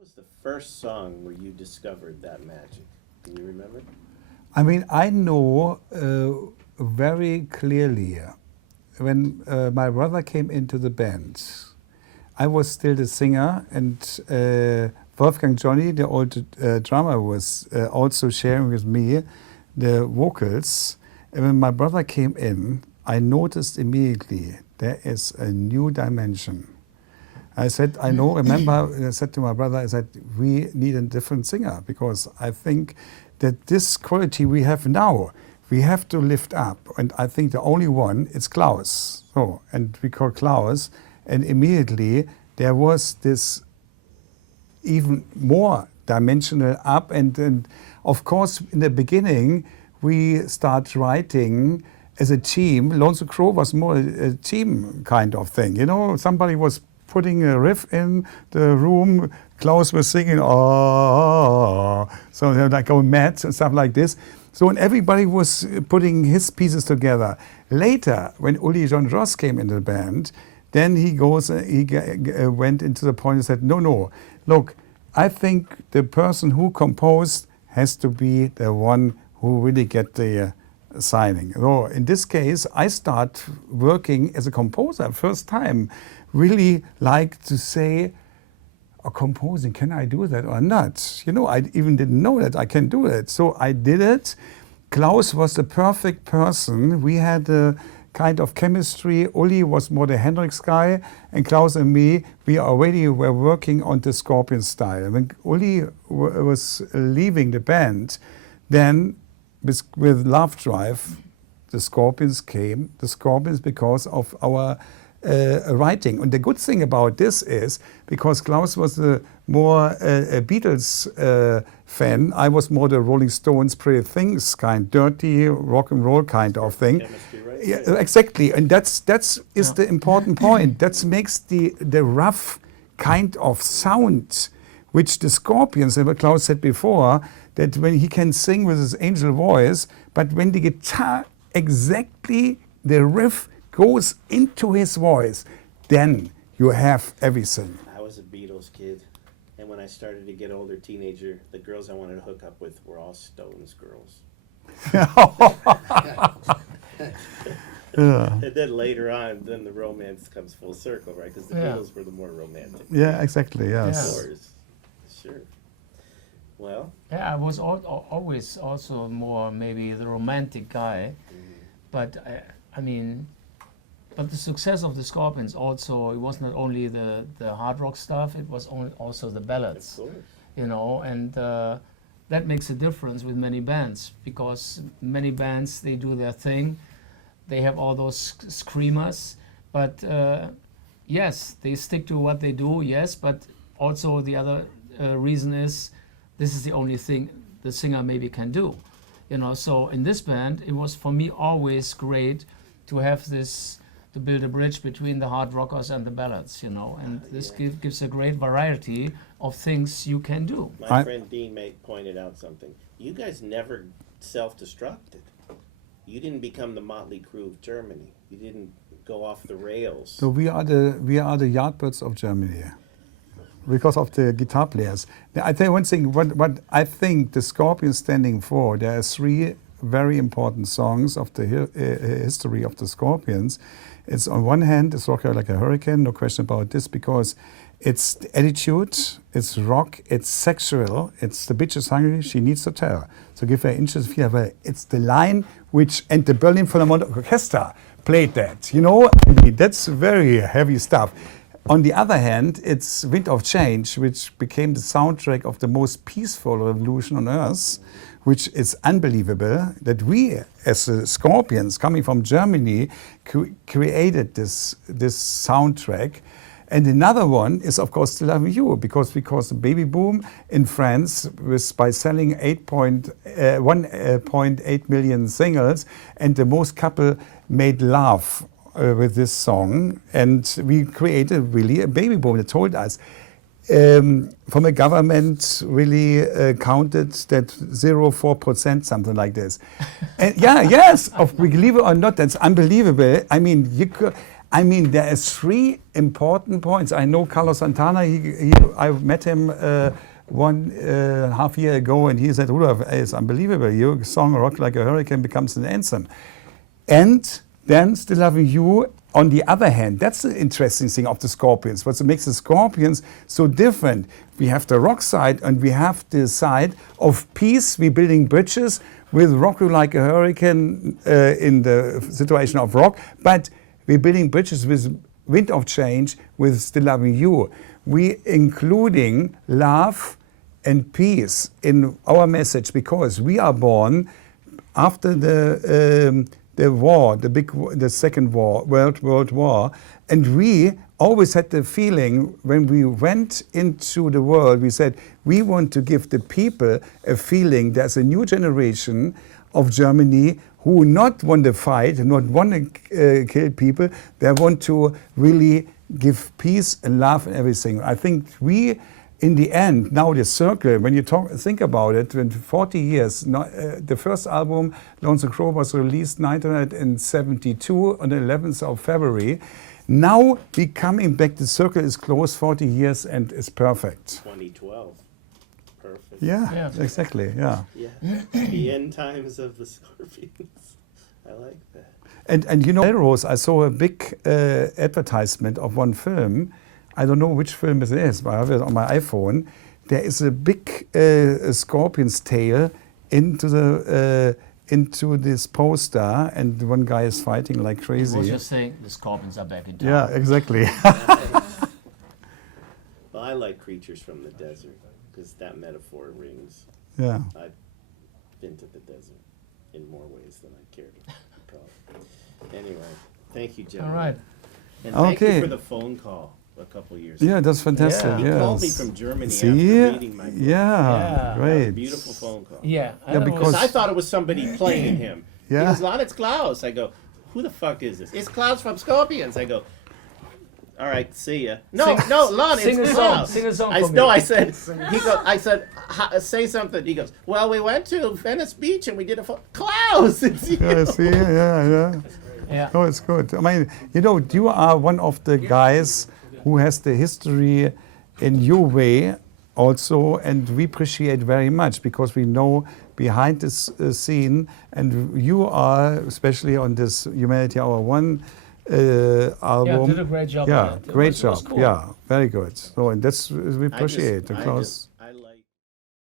was the first song where you discovered that magic? Can you remember? I mean, I know very clearly when my brother came into the band, I was still the singer, and Wolfgang Johnny, the old drummer, was also sharing with me the vocals. And when my brother came in, I noticed immediately there is a new dimension. I said, remember, I said to my brother, I said, we need a different singer, because I think that this quality we have now, we have to lift up. And I think the only one is Klaus. So, and we called Klaus, and immediately there was this even more dimensional up. And of course, in the beginning, we start writing as a team. Lonesome Crow was more a team kind of thing. You know, somebody was putting a riff in the room. Klaus was singing, oh, so they were like going mad and stuff like this. So and everybody was putting his pieces together. Later, when Uli John Ross came into the band, then he went into the point and said, no, look, I think the person who composed has to be the one who really get the signing. So in this case, I start working as a composer. First time, really like to say, composing, can I do that or not? You know, I even didn't know that I can do it. So I did it. Klaus was the perfect person. We had a kind of chemistry. Uli was more the Hendrix guy, and Klaus and me, we already were working on the Scorpion style. When Uli was leaving the band, then with Love Drive, the Scorpions came. The Scorpions because of our writing. And the good thing about this is, because Klaus was a more a Beatles fan, I was more the Rolling Stones, Pretty Things kind, dirty rock and roll kind of thing. Right? Yeah, exactly, and that's the important point. That makes the rough kind of sound, which the Scorpions, and what Klaus said before, that when he can sing with his angel voice, but when the guitar exactly the riff goes into his voice, then you have everything. I was a Beatles kid, and when I started to get older, teenager, the girls I wanted to hook up with were all Stones girls. And then later on, then the romance comes full circle, right? Because the Beatles were the more romantic. Yeah, exactly, yes. Of course. Sure. Well. Yeah, I was always also more maybe the romantic guy, but I mean, but the success of the Scorpions also, it was not only the hard rock stuff, it was also the ballads. Of course. You know, and that makes a difference with many bands, because many bands, they do their thing, they have all those screamers, but yes, they stick to what they do, yes, but also the other reason is this is the only thing the singer maybe can do. You know, so in this band, it was for me always great to have this, to build a bridge between the hard rockers and the ballads, you know, and this gives a great variety of things you can do. My friend Dean pointed out something. You guys never self-destructed. You didn't become the Motley Crue of Germany. You didn't go off the rails. So we are the Yardbirds of Germany, because of the guitar players. Now, I tell you one thing. What I think the Scorpions standing for, there are three very important songs of the history of the Scorpions. It's on one hand, it's Rock Like a Hurricane, no question about this, because it's the attitude, it's rock, it's sexual, it's the bitch is hungry, she needs to tell. So give her inches, feel. It's the line which, and the Berlin Philharmonic Orchestra played that. You know, I mean, that's very heavy stuff. On the other hand, it's Wind of Change, which became the soundtrack of the most peaceful revolution on earth, which is unbelievable that we, as the Scorpions, coming from Germany, created this soundtrack. And another one is, of course, Still Loving You, because the baby boom in France was by selling 1.8 million singles, and the most couple made love with this song, and we created really a baby boom. They told us from a government really counted that 0.4%, something like this. And yes, believe it or not, that's unbelievable. I mean, I mean, there are three important points. I know Carlos Santana. I met him 1.5 years ago, and he said, "Rudolf, it's unbelievable. Your song "Rock Like a Hurricane" becomes an anthem." And then "Still Loving You," on the other hand, that's the interesting thing of the Scorpions. What makes the Scorpions so different? We have the rock side, and we have the side of peace. We're building bridges with "Rock You Like a Hurricane" in the situation of rock, but we're building bridges with "Wind of Change" with "Still Loving You." We including love and peace in our message because we are born after the war, the Second World War, and we always had the feeling when we went into the world, we said we want to give the people a feeling there's a new generation of Germany who not want to fight, not want to kill people. They want to really give peace and love and everything. I think we, in the end, now the circle, when you think about it, when 40 years, the first album, Lonesome Crow, was released 1972 on the 11th of February. Now we coming back, the circle is closed 40 years and it's perfect. 2012. Perfect. Yeah, exactly, yeah. Yeah. The end times of the Scorpions. I like that. And you know, Melrose, I saw a big advertisement of one film. I don't know which film it is, but I have it on my iPhone. There is a big scorpion's tail into this poster, and one guy is fighting like crazy. He was just saying the Scorpions are back in town. Yeah, exactly. Well, I like Creatures from the Desert because that metaphor rings. Yeah. I've been to the desert in more ways than I care to recall. Anyway, thank you, gentlemen. All right. And thank you Okay. for the phone call a couple years ago. Yeah, that's fantastic. He yes. called me from Germany See? after reading my book. Yeah, Yeah. That was a great. beautiful phone call. Yeah, Yeah, because- I thought it was somebody playing him. Yeah. He goes, Lon, it's Klaus. I go, who the fuck is this? It's Klaus from Scorpions. I go, all right, see ya. No, Lon, sing it's a song. Klaus. Sing a song I, for me. no, I said, I said, say something. He goes, well, we went to Venice Beach and we did a Klaus, it's you. Yeah, see, yeah. Yeah. Oh, it's good. I mean, you know, you are one of the guys who has the history in your way also, and we appreciate very much because we know behind this scene, and you are, especially on this Humanity Hour 1 album. Yeah, did a great job. Yeah, on it. great It was job. cool. Yeah, very good. So, and that's we appreciate. I Klaus.